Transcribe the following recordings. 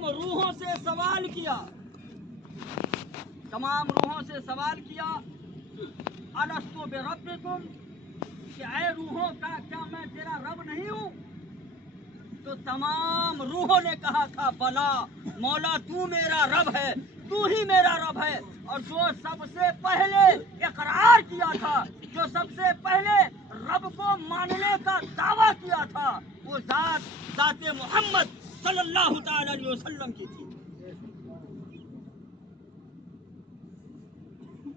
तमाम रूहों से सवाल किया, तमाम रूहों से सवाल किया, अलस्तु बिरब्बिकुम, कि ऐ रूहों का क्या मैं तेरा रब नहीं हूँ? तो तमाम रूहों ने कहा था बला मौला तू मेरा रब है, तू ही मेरा रब है। और जो सबसे पहले इकरार किया था, जो सबसे पहले रब को मानने का दावा किया था, वो ज़ात मोहम्मद सल्लल्लाहु ताला अलैहि वसल्लम की थी।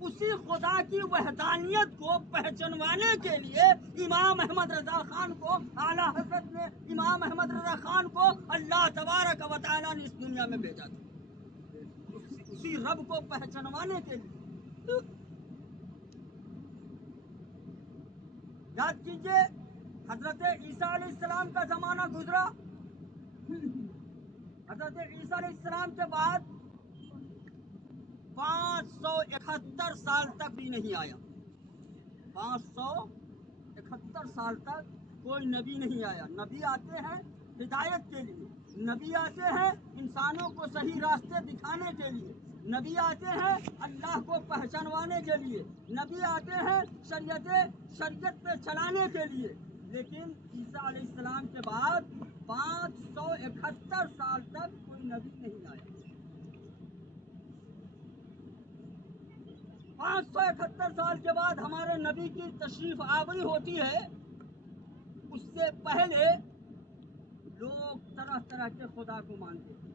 उसी खुदा की वहदानियत को पहचानवाने के लिए इमाम अहमद रजा खान को, आला हज़रत ने इमाम अहमद रजा खान को अल्लाह तबारक व तआला ने इस दुनिया में भेजा था, उसी रब को पहचानवाने के लिए। याद कीजिए, हजरत ईसा अलैहिस्सलाम का जमाना गुजरा, हजरत ईसा अलैहिस्सलाम के बाद 571 साल तक भी नहीं आया, 571 साल तक कोई नबी नहीं आया। नबी आते हैं हिदायत के लिए, नबी आते हैं इंसानों को सही रास्ते दिखाने के लिए, नबी आते हैं अल्लाह को पहचानवाने के लिए, नबी आते हैं शरीयत पे चलाने के लिए। लेकिन ईसा अलैहिस्सलाम के बाद 571 साल तक कोई नबी नहीं आया। 571 साल के बाद हमारे नबी की तशरीफ आवरी होती है। उससे पहले लोग तरह तरह के खुदा को मानते थे।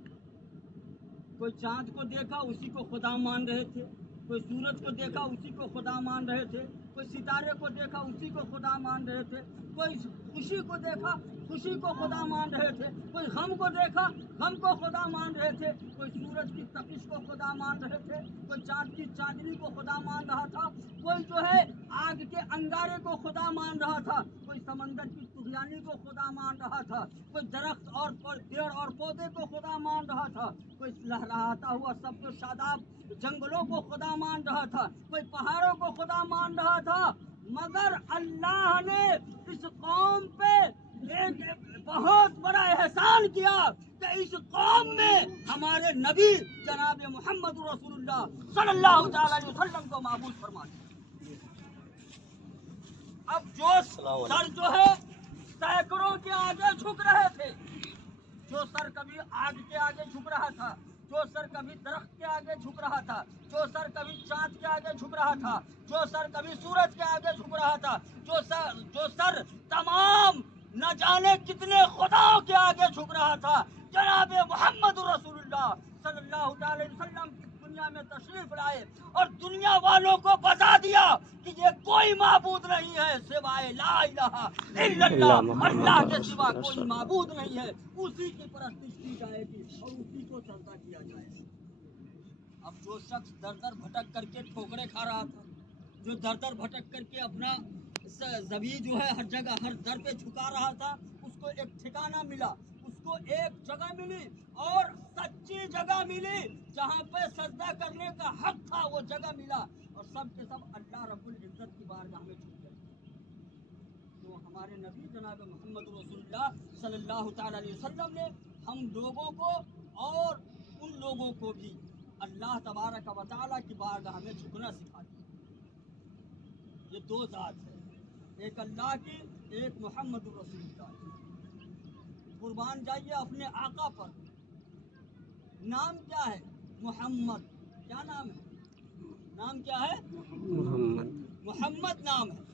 कोई चांद को देखा उसी को खुदा मान रहे थे, कोई सूरज को देखा उसी को खुदा मान रहे थे, कोई सितारे को देखा उसी को खुदा मान रहे थे, कोई खुशी को देखा खुशी को खुदा मान रहे थे, कोई गम को देखा गम को खुदा मान रहे थे, कोई सूरज की तपिश को खुदा मान रहे थे, कोई चांद की चांदनी को खुदा मान रहा था, कोई जो है आग के अंगारे को खुदा मान रहा था, कोई समंदर की तुगयानी को खुदा मान रहा था, कोई दरख्त और पेड़ और पौधे को खुदा मान रहा था, कोई लहराता हुआ सबको शादाब जंगलों को खुदा मान रहा था, कोई पहाड़ों को खुदा मान रहा था। मगर अल्लाह ने इस कौम पे एक बहुत बड़ा एहसान किया कि इस कौम में हमारे नबी जनाब मोहम्मद रसूलुल्लाह सल्लल्लाहु अलैहि वसल्लम को माबूद फरमा दिया। अब जो सर जो है सैकड़ों के आगे झुक रहे थे, जो सर कभी आग के आगे झुक रहा था, जो सर कभी दरख्त के आगे झुक रहा था, जो सर कभी चांद के आगे झुक रहा था, जो सर कभी सूरज के आगे झुक रहा था, जो सर तमाम न जाने कितने खुदाओं के आगे झुक रहा था, जनाब मोहम्मद रसूलुल्लाह सल्लल्लाहु अलैहि वसल्लम की दुनिया में तशरीफ लाए और दुनिया वालों को बता दिया कि ये कोई माबूद नहीं है सिवाय ला इलाहा इल्लल्लाह, अल्लाह के सिवा कोई माबूद नहीं है, उसी की परस्तिश की जाएगी और उसी को सजदा किया जाएगा। अब जो शख्स दर दर भटक करके ठोकरे खा रहा था, जो दर दर भटक करके अपना ज़मीन जो है हर जगह हर दर पे झुका रहा था, उसको एक ठिकाना मिला, उसको एक जगह मिली और सच्ची जगह मिली जहाँ पे सजदा करने का हक था, वो जगह मिला और सब के सब अल्लाह रब्बुल इज्जत की बारगाह में झुक गए। तो हमारे नबी जनाब मोहम्मद रसूलुल्लाह सल्लल्लाहु ताला अलैहि वसल्लम ने हम लोगों को और उन लोगों को भी अल्लाह तबारक व तआला की बारगाह में झुकना सिखा दिया। ये दो जात है, एक अल्लाह की, एक मोहम्मद रसूलुल्लाह। कुर्बान जाइए अपने आका पर। नाम क्या है? मोहम्मद। क्या नाम है? नाम क्या है? मोहम्मद नाम है।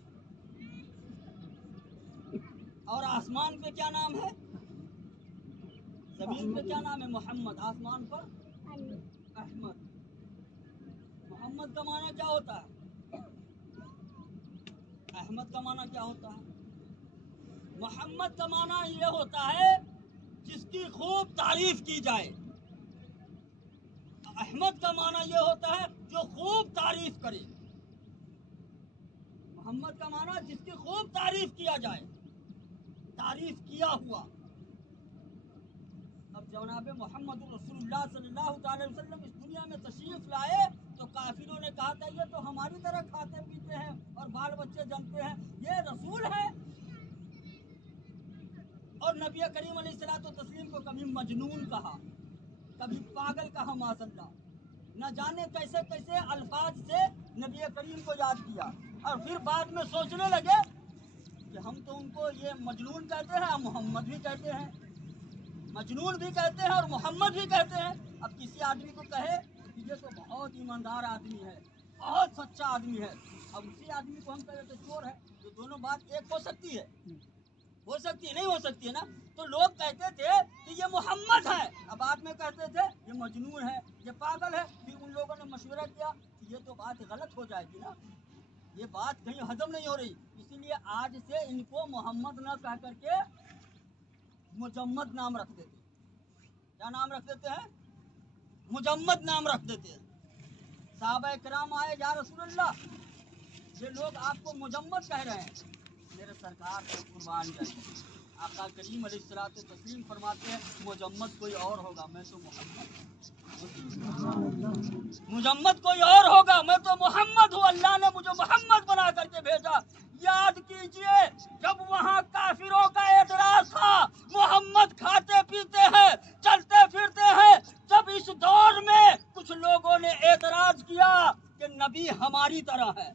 और आसमान पे क्या नाम है? जमीन पे क्या नाम है? मोहम्मद। आसमान पर अहमद। मोहम्मद का माना क्या होता है? अहमद का माना क्या होता है? मोहम्मद का माना ये होता है जिसकी खूब तारीफ की जाए। अहमद का माना ये होता है जो खूब तारीफ करे। मोहम्मद का माना जिसकी खूब तारीफ किया जाए, तारीफ किया हुआ। अब जनाब मोहम्मद रसूलुल्लाह सल्लल्लाहु अलैहि वसल्लम इस दुनिया में तशरीफ लाए तो काफिरों ने कहा था ये तो हमारी तरह खाते पीते हैं और बाल बच्चे जमते हैं, ये रसूल है। और नबी करीम अलैहिस्सलातु तस्लीम को कभी मजनून कहा, अल्लाह माशल्लाह, न जाने कैसे कैसे अल्फाज से नबी करीम को याद किया, और फिर बाद में सोचने लगे कि हम तो उनको ये मजनून कहते हैं, मोहम्मद भी कहते हैं, मजनून भी कहते हैं और मोहम्मद भी कहते हैं। अब किसी आदमी को कहे कि ये तो बहुत ईमानदार आदमी है, बहुत सच्चा आदमी है, अब उसी आदमी को हम कहें तो चोर है, तो दोनों बात एक हो सकती है? हो सकती है? नहीं हो सकती है ना। तो लोग कहते थे कि ये मोहम्मद है, अब बाद में कहते थे ये मजनून है, ये पागल है। फिर उन लोगों ने मशवरा किया कि ये तो बात गलत हो जाएगी ना, ये बात कहीं हजम नहीं हो रही, इसीलिए आज से इनको मोहम्मद न कह करके मुजम्मद नाम रख देते। क्या नाम रख देते हैं? मुजम्मद नाम रख देते हैं। साहबा कराम आए, या रसूलल्लाह, ये लोग आपको मुजम्मद कह रहे हैं। मेरे सरकार को कुर्बान जाए, आका करीम अलैहिस्सलातु तस्लीम फरमाते हैं मुजम्मद कोई और होगा, मैं तो मुजम्मद कोई और होगा, मैं तो मोहम्मद हूँ, अल्लाह ने मुझे मोहम्मद बना करके भेजा। याद कीजिए जब वहाँ काफिरों का एतराज था, मोहम्मद खाते पीते हैं, चलते फिरते हैं, जब इस दौर में कुछ लोगों ने एतराज किया कि नबी हमारी तरह है,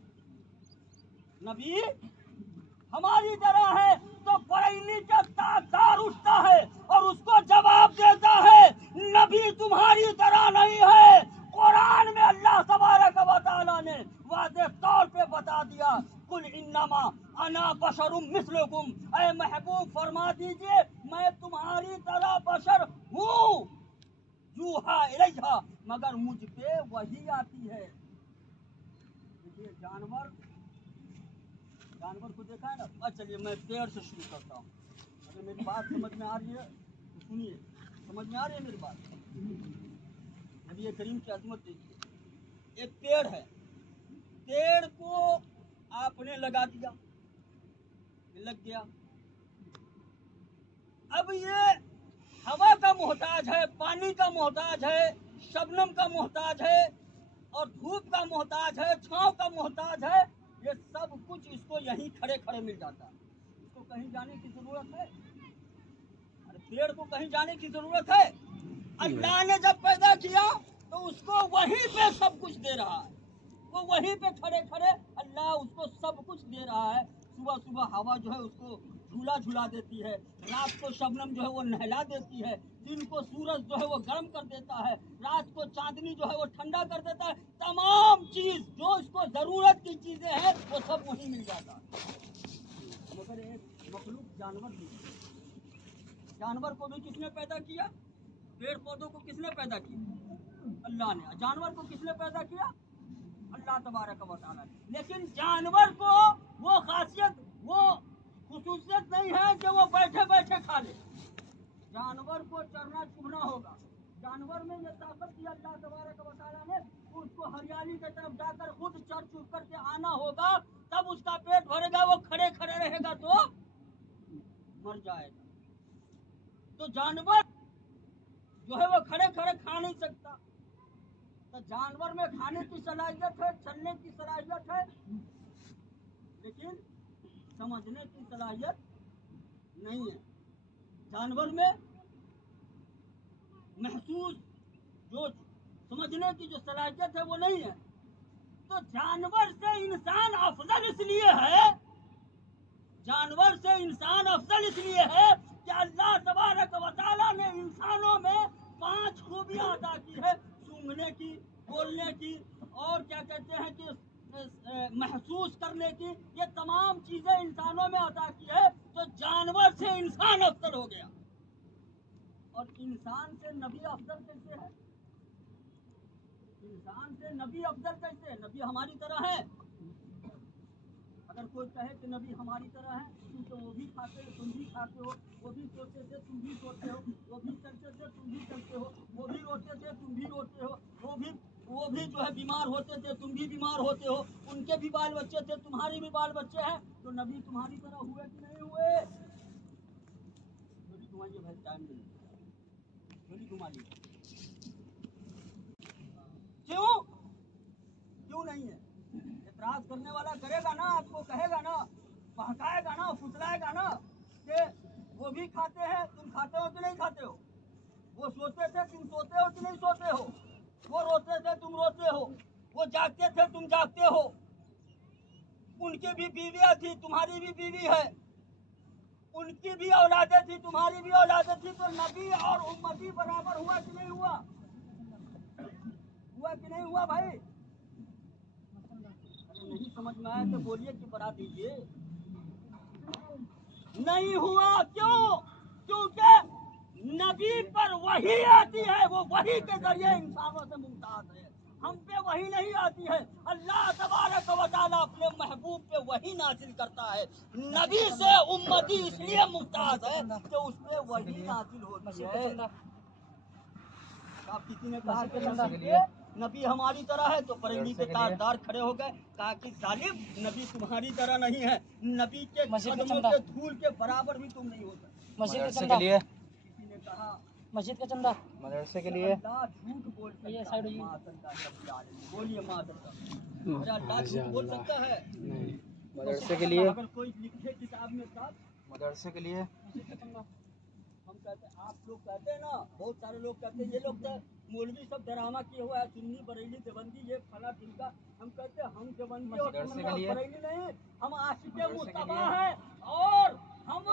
नबी हमारी तरह है, तो बरेली का ताकदार उठता है और उसको जवाब देता है नबी तुम्हारी तरह नहीं है। कुरान में अल्लाह तबारक व तआला ने वाज़ेह तौर पे बता दिया, कुल इन्नमा अना बशरुम मिस्लुकुम, ऐ महबूब फरमा दीजिए मैं तुम्हारी तरह बशर हूँ, यूहा इलैहा, मगर मुझ पे वही आती है। देखिए जानवर को देखा है ना। अब चलिए मैं पेड़ से शुरू करता हूँ, अगर मेरी बात समझ में आ रही है तो सुनिए, समझ में आ रही है मेरी बात? नबी करीम की अजमत देखिए, एक पेड़ है, पेड़ को आपने लगा दिया, लग गया, अब ये हवा का मोहताज है, पानी का मोहताज है, शबनम का मोहताज है, और धूप का मोहताज है, छांव का मोहताज है, ये सब कुछ इसको यहीं खड़े खड़े मिल जाता है। इसको कहीं जाने की जरूरत है? अरे पेड़ को कहीं जाने की जरूरत है? अल्लाह ने जब पैदा किया तो उसको वहीं पे सब कुछ दे रहा है, वो वहीं पे खड़े खड़े अल्लाह उसको सब कुछ दे रहा है। सुबह सुबह हवा जो है उसको झूला झूला देती है, रात को शबनम जो है वो नहला देती है, दिन को सूरज जो है वो गर्म कर देता है, रात को चांदनी जो है वो ठंडा कर देता है। तमाम चीज जो इसको जरूरत की चीजें हैं वो सब वहीं मिल जाता है। मगर एक मखलूक जानवर भी, जानवर को भी किसने पैदा किया? पेड़ पौधों को किसने पैदा किया? अल्लाह ने। जानवर को किसने पैदा किया? अल्लाह तबारक व तआला ने। लेकिन जानवर को वो खासियत, वो खुसूसियत नहीं है कि वो बैठे बैठे खा ले। जानवर को चरना चुभना होगा। जानवर में ये ताकत दी अल्लाह तबारक व तआला ने, उसको हरियाली की तरफ जाकर खुद चर चुभ करके आना होगा, तब उसका पेट भरेगा। वो खड़े खड़े रहेगा तो मर जाएगा। तो जानवर जो है वो खड़े खड़े खा नहीं सकता। तो जानवर में खाने की सलाहियत है, चलने की सलाहियत है, लेकिन समझने की सलाहियत नहीं है। जानवर में महसूस जो समझने की जो सलाहियत है वो नहीं है। तो जानवर से इंसान अफजल इसलिए है, जानवर से इंसान अफजल इसलिए है कि अल्लाह तबारक व तआला ने इंसानों में 5 खूबियां अता की है, सूंघने की, बोलने की, और क्या कहते हैं कि महसूस करने की, ये तमाम चीजें इंसानों में अता की है। तो जानवर से इंसान अफजल हो गया। और इंसान से नबी अफजल कैसे है? इंसान से नबी अफजल कैसे है? नबी हमारी तरह है। अगर कोई कहे कि नबी हमारी तरह है, तो वो भी खाते हैं तुम भी खाते हो, वो भी सोते थे तुम भी सोते हो, वो भी चलते थे तुम भी चलते हो, वो भी रोते थे तुम भी रोते हो, वो भी जो है बीमार होते थे तुम भी बीमार होते हो, उनके भी बाल बच्चे थे तुम्हारे भी बाल बच्चे हैं। तो नबी तुम्हारी तरह हुए कि नहीं हुए? नबी घुमाइए भाई, टाइम नहीं, नबी घुमा लीजिए। क्यों नहीं है? एतराज करने वाला करेगा ना, आपको कहेगा ना, बहकाएगा ना, फुसलाएगा ना कि वो भी खाते हैं तुम खाते हो कि नहीं खाते हो, वो सोते थे तुम सोते हो कि नहीं सोते हो, जागते थे, तुम जागते हो। उनकी भी बीवियां थी, तुम्हारी भी बीवी है, उनकी भी औलादें थी, तुम्हारी भी औलादें थी। तो नबी और उम्मती बराबर हुआ कि नहीं हुआ? हुआ कि नहीं हुआ भाई? अरे नहीं समझ में आया तो बोलिए कि बता दीजिए। नहीं हुआ, क्यों? क्योंकि नबी पर वही आती है, वो वही के जरिए इंसानों से मुमताज है, हम पे वही नहीं आती है। अल्लाह तबारक व तआला अपने महबूब पे वही नाजिल करता है। नबी से उम्मती इसलिए मुमताज है कि उस पे वही नाजिल होती है। आप किसी ने कहा कि नबी हमारी तरह है तो परेली पे ताजदार खड़े हो गए, कहा कि जालिम नबी तुम्हारी तरह नहीं है, नबी के कदमों के धूल के बराबर भी तुम नहीं हो सकते। मदरसे के लिए किसी ने कहा मस्जिद का चंदा, मदरसे के लिए अल्लाह झूठ बोल सकता है। बोलिए अरे अल्लाह झूठ बोल सकता है? मदरसे के लिए, अगर कोई लिखे किताब में साहब, मदरसे के लिए हम कहते हैं, आप लोग कहते हैं ना, बहुत सारे लोग कहते हैं ये लोग तो मौलवी सब ड्रामा किए हुआ है, सुन्नी बरेली देवबंदी ये फला टिमका। हम कहते हैं हम देवबंदी और बरेली नहीं, हम आशिक मुस्तफा हैं और हम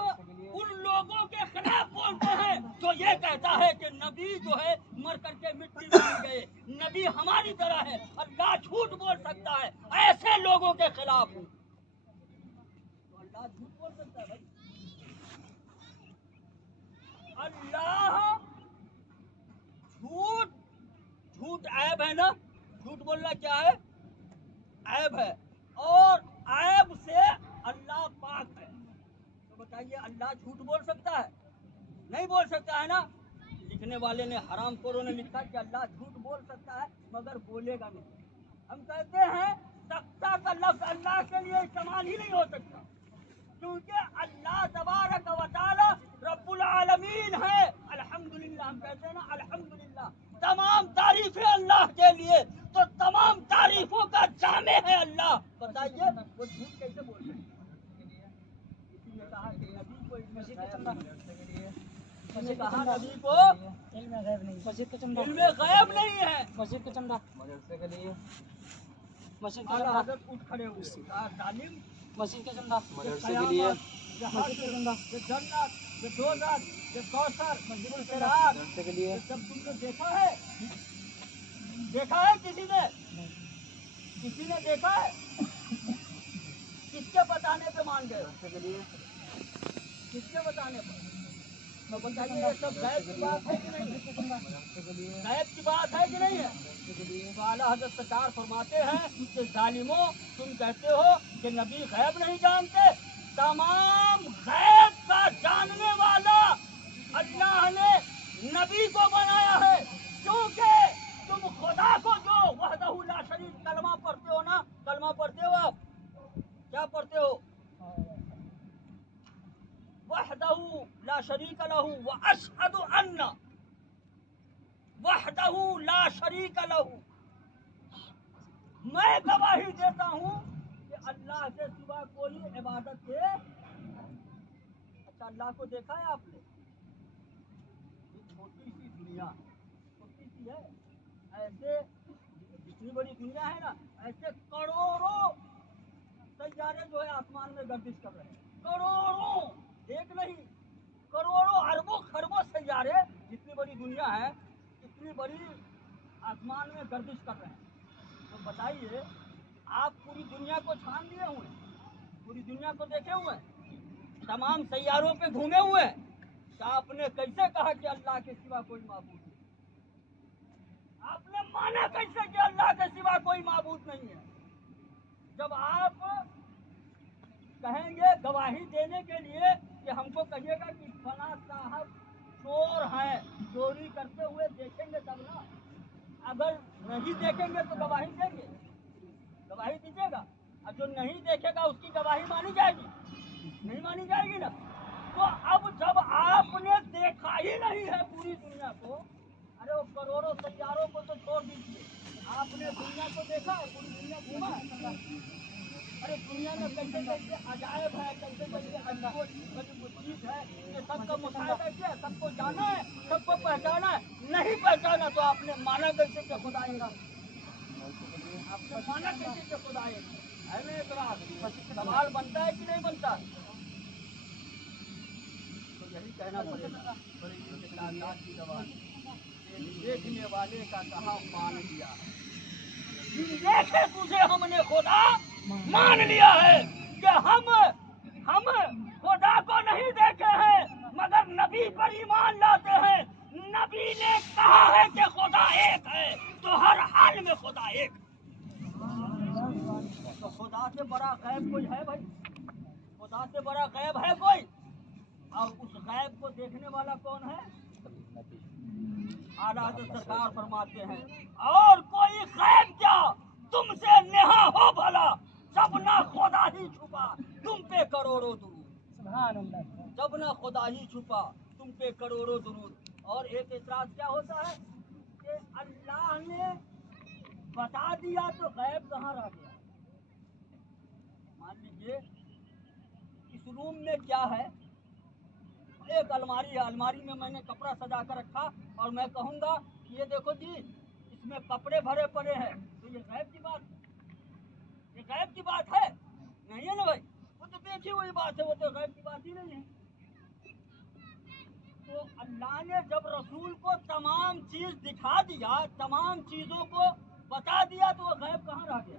उन लोगों के खिलाफ बोलते हैं जो ये कहता है कि नबी जो है मर करके मिट्टी में मिल गए, नबी हमारी तरह है, अल्लाह झूठ बोल सकता है, ऐसे लोगों के खिलाफ हूँ। तो अल्लाह झूठ बोल सकता है भाई? अल्लाह झूठ, झूठ ऐब है ना, झूठ बोलना क्या है? ऐब है, और ऐब से अल्लाह पाक है। तो बताइए अल्लाह झूठ बोल सकता है? नहीं बोल सकता है ना। लिखने वाले ने, हरामखोरों ने लिखा कि अल्लाह झूठ बोल सकता है मगर बोलेगा नहीं। हम कहते हैं सकता का लफ्ज अल्लाह के लिए इस्तेमाल ही नहीं हो सकता, क्योंकि अल्लाह तबारक व तआला रब्बुल आलमीन है। अल्हम्दुलिल्लाह हम कहते हैं ना, अल्हम्दुलिल्लाह, तमाम तारीफें अल्लाह के लिए, तो तमाम तारीफों का जामे है अल्लाह। बताइए वो झूठ कैसे बोल रहे हैं? किसी ने कहा कि नबी को मस्जिद का चंदा, किसी ने कहा नबी को इल्म गैब नहीं, मस्जिद का चंदा, इल्मे गैब नहीं है। मस्जिद का चंदा, मदरसे के लिए, मस्जिद का आला चंदा, हज़रत उठ खड़े हुए, कहा तालीम, मस्जिद का चंदा, मदरसे के लिए, मस्जिद का चंदा, जन्नत, दोज़ख, कौसर, सिरात, मदरसे के लिए, सब तुमने देखा है? देखा है किसी ने? किसी ने देखा है? किसके बताने पे मान गए? मदरसे के लिए, किसके बताने पर? तो बताइए ये सब गैब की बात है कि नहीं? मदरसे के लिए, गैब की बात है कि नहीं है? मदरसे के लिए, तो आला हज़रत सरकार फरमाते हैं कि जालिमों, तुम कहते हो कि नबी गैब नहीं जानते। तमाम गैब का जानने वाला अल्लाह ने नबी को बनाया है, क्योंकि तुम खुदा को जो वहदहू ला शरीक कलमा पढ़ते हो ना, कलमा पढ़ते हो आप, क्या पढ़ते हो? वहदहू ला शरीक लहू व अशहदु अन्ना वहदहू ला शरीक लहू, मैं गवाही देता हूँ कि अल्लाह के सिवा कोई इबादत के। अच्छा, अल्लाह को देखा है आपने? ये छोटी सी दुनिया, छोटी सी है, ऐसे जितनी बड़ी दुनिया है ना, ऐसे करोड़ों सैयारे जो है आसमान में गर्दिश कर रहे हैं। करोड़ों, एक नहीं, करोड़ों अरबों खरबों सैयारे, जितनी बड़ी दुनिया है इतनी बड़ी आसमान में गर्दिश कर रहे हैं। तो बताइए, आप पूरी दुनिया को छान लिए हुए, पूरी दुनिया को देखे हुए, तमाम सैयारों पे घूमे हुए, तो आपने कैसे कहा कि अल्लाह के सिवा कोई माबूद नहीं? आपने माना कैसे कि अल्लाह के सिवा कोई माबूद नहीं है? जब आप कहेंगे गवाही देने के लिए कि हमको कहिएगा कि फला साहब चोर है, चोरी करते हुए देखेंगे तब ना। अगर नहीं देखेंगे तो गवाही देंगे, गवाही दीजिएगा, और जो नहीं देखेगा उसकी गवाही मानी जाएगी? नहीं मानी जाएगी ना। तो अब जब आपने देखा ही नहीं है पूरी दुनिया को, अरे वो करोड़ों सैयारों को तो छोड़ दीजिए, आपने दुनिया को देखा है? पूरी दुनिया घूमा है? अरे दुनिया में कैसे कैसे अजायब है, कैसे कैसे अद्भुत चीज है, ये सबका मुशाहिदा किया, सबको जाना है, सबको पहचाना है। नहीं पहचाना तो आपने माना कैसे कि खुदा है? آپ نے مانا کیسے کہ خدا ایک ہے نا اعتراض سوال بنتا ہے کہ نہیں بنتا تو یہی کہنا پڑے گا بڑی اخلاقیات کی زبان دیکھنے والے کا کہاں مان لیا دیکھے تجھے ہم نے خدا مان لیا ہے کہ ہم خدا کو نہیں دیکھے ہیں مگر نبی پر ایمان لاتے ہیں نبی نے کہا ہے کہ خدا ایک ہے تو ہر حال میں خدا ایک تو خدا سے بڑا غیب کوئی ہے بھائی خدا سے بڑا غیب ہے کوئی اور اس غیب کو دیکھنے والا کون ہے اعلیٰ حضرت سرکار فرماتے ہیں اور کوئی غیب کیا تم سے نہا ہو بھلا جب نہ خدا ہی چھپا تم پہ کروڑوں درود جب نہ خدا ہی چھپا تم پہ کروڑوں درود اور ایک اعتراض کیا ہوتا ہے کہ اللہ نے بتا دیا تو غیب کہاں رہ گیا مان لیجیے اس روم میں کیا ہے ایک الماری ہے الماری میں میں نے کپڑا سجا کر رکھا اور میں کہوں گا کہ یہ دیکھو جی اس میں کپڑے بھرے پڑے ہیں تو یہ غیب کی بات ہے نہیں ہے نا بھائی وہ تو دیکھی ہوئی بات ہے وہ تو غیب کی بات ہی نہیں ہے تو اللہ نے جب رسول کو تمام چیز دکھا دیا تمام چیزوں کو بتا دیا تو وہ غیب کہاں رہ گیا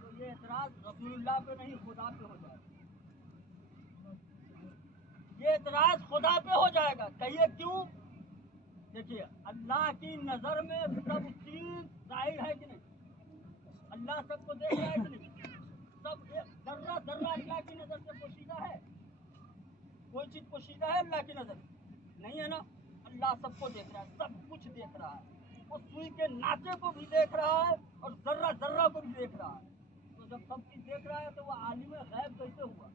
تو یہ اعتراض رسول اللہ پہ نہیں خدا پہ ہو جائے گا یہ اعتراض خدا پہ ہو جائے گا کہیے کیوں دیکھیے اللہ کی نظر میں سب چیز ظاہر ہے کہ نہیں اللہ سب کو دیکھ رہا ہے کہ نہیں سب ذرہ ذرہ اللہ کی نظر سے پوشیدہ ہے کوئی چیز پوشیدہ ہے اللہ کی نظر نہیں ہے نا اللہ سب کو دیکھ رہا ہے سب کچھ دیکھ رہا ہے وہ سوئی کے ناچے کو بھی دیکھ رہا ہے اور ذرہ ذرہ کو بھی دیکھ رہا ہے تو جب سب چیز دیکھ رہا ہے تو وہ عالم غیب کیسے ہوا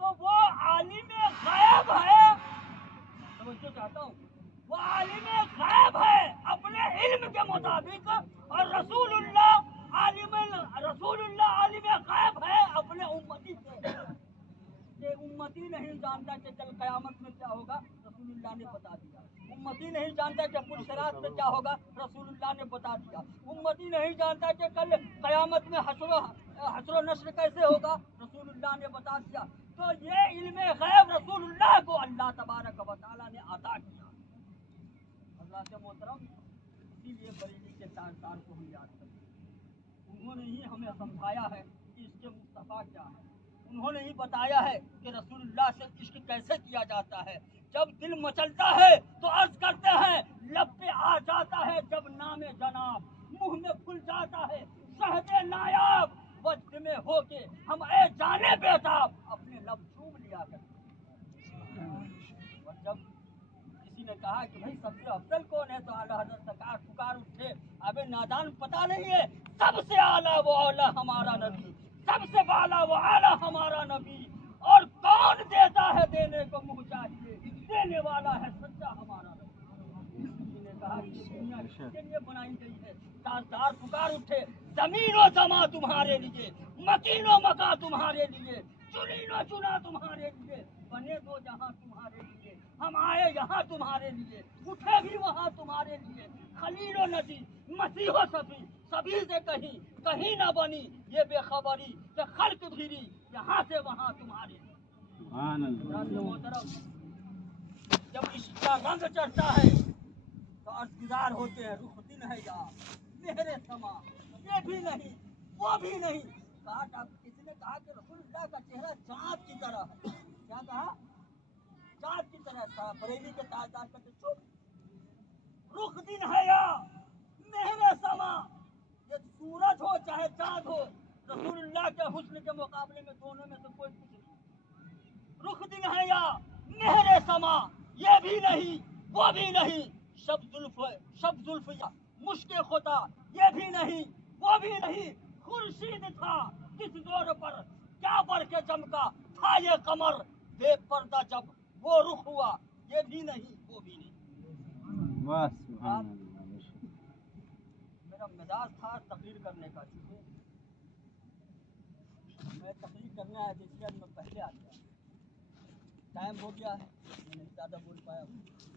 تو وہ عالم غیب ہے توجہ چاہتا ہوں وہ عالم غیب ہے اپنے علم کے مطابق اور رسول اللہ عالم غیب ہے اپنے امتی سے کہ امتی نہیں جانتا کہ کل قیامت میں کیا ہوگا رسول اللہ نے بتا دیا امتی نہیں جانتا کہ پلسرات میں کیا ہوگا رسول اللہ نے بتا دیا امتی نہیں جانتا کہ کل قیامت میں حشر و نشر کیسے ہوگا رسول اللہ نے بتا دیا تو یہ علم غیب رسول اللہ کو اللہ تبارک و تعالیٰ نے عطا کیا اللہ سے محترم اسی لیے بریلی کے تاجدار کو ہم یاد کرتے ہیں انہوں نے ہی ہمیں سمجھایا ہے کہ اس کے مصطفیٰ کیا ہے انہوں نے ہی بتایا ہے کہ رسول اللہ سے عشق کیسے کیا جاتا ہے جب دل مچلتا ہے تو عرض کرتے ہیں لب پہ آ جاتا ہے جب نام جناب منہ میں کھل جاتا ہے شہد نایاب وجد میں ہو کے ہم اے جانے بیتاب اپنے لب چوم لیا کرتے اور جب کسی نے کہا کہ بھائی سب سے افضل کون ہے تو اعلیٰ حضرت سرکار پکار اٹھے ابے نادان پتہ نہیں ہے سب سے اعلیٰ وہ اولا ہمارا نبی سب سے بالا وہ اعلیٰ ہمارا نبی اور کون دیتا ہے دینے کو منہ چاہیے دینے والا ہے سچا ہمارا نبی کسی نے کہا کہ دنیا کس کے لیے بنائی گئی ہے تاجدار پکار اٹھے زمین و سما تمہارے لیے مکین و مکا تمہارے لیے چنین و چنا تمہارے لیے بنے دو جہاں تمہارے لیے ہم آئے یہاں تمہارے لیے اٹھے بھی وہاں تمہارے لیے خلیل و نبی مسیح و صفی سبھی سے کہیں نہ بنی یہ بے خبری کہ خلق پھری یہاں سے وہاں تمہارے لیے سبحان اللہ جب اس کا رنگ چڑھتا ہے تو عرضگزار ہوتے ہیں رخ دن ہے یا مہر سما یہ بھی نہیں وہ بھی نہیں کہا کسی نے کہا کہ رسول اللہ کا چہرہ چاند کی طرح ہے کیا کہا چاند کی طرح تھا بریلی کے تاجدار کا چپ رخ دن ہے یا مہر سما یہ سورج ہو چاہے چاند ہو رسول اللہ کے حسن کے مقابلے میں دونوں میں سے کوئی کچھ نہیں رخ دن ہے یا مہر سما یہ بھی نہیں وہ بھی نہیں شب زلف یا مشک خطا یہ بھی نہیں وہ بھی نہیں خورشید تھا کس زور پر کیا بڑھ کے چمکا تھا یہ قمر بے پردہ جب وہ رخ ہوا یہ بھی نہیں وہ بھی نہیں واہ سبحان اللہ میرا مزاج تھا تقریر کرنے کا چونکہ میں تقریر کرنے آیا جس میں پہلے آ گیا ٹائم ہو گیا ہے میں نہیں زیادہ بول پایا ہوں